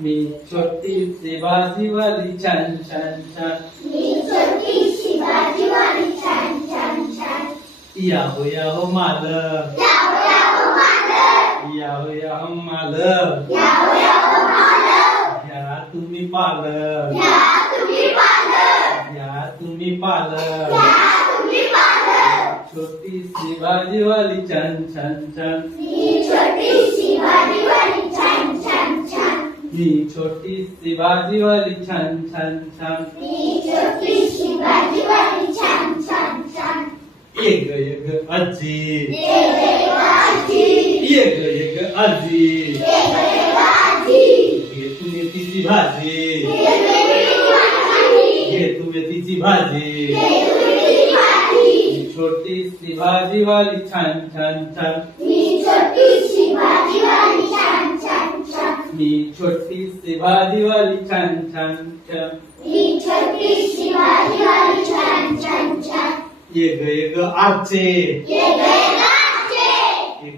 मी छोटी शिवाजी वाली छान छान छान मी छोटी शिवाजी वाली छान छान या हो या हो मालक या हो या हो मालक तुम्ही पालक या तुम्ही पालक या तुम्ही पालक छोटी सी बाजी वाली छान छान छान छोटी सी बाजी वाली छान छान छान मी छोटी सी बाजी वाली छान छान छान छोटी सी वाली छान छान छान ये ग आजी ये ग आजी मेथीची भाजी घे मेथीची भाजी छोटी सी वाली छान छान छान. मी छोटी सी वाली छान छान छान. मी छोटी ये ग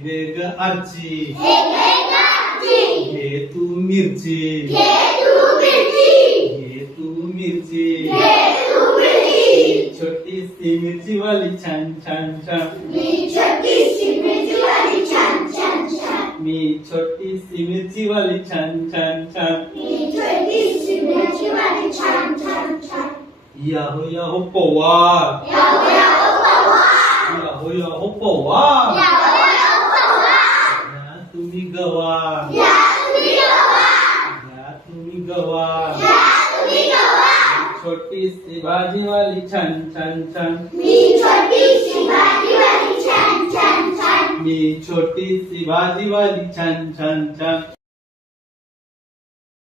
ये ग आचे ये हे तू मिरची हे छोटी सी मिर्ची वाली छन छन छन मी छोटी सी मिर्ची वाली छन छन छन मी छोटी सी मिर्ची वाली छन छन छन मी छोटी सी मिर्ची वाली छन छन छन याहो याहो पवार याहो याहो पवार याहो याहो पवार याहो याहो पवार या तुम्ही गवार या तुम्ही गवार या तुम्ही गवार छोटी सी बाजी वाली छान छन छन. मी छोटी सी बाजी वाली छान छन छन मी छोटी सी वाली छान छान छान.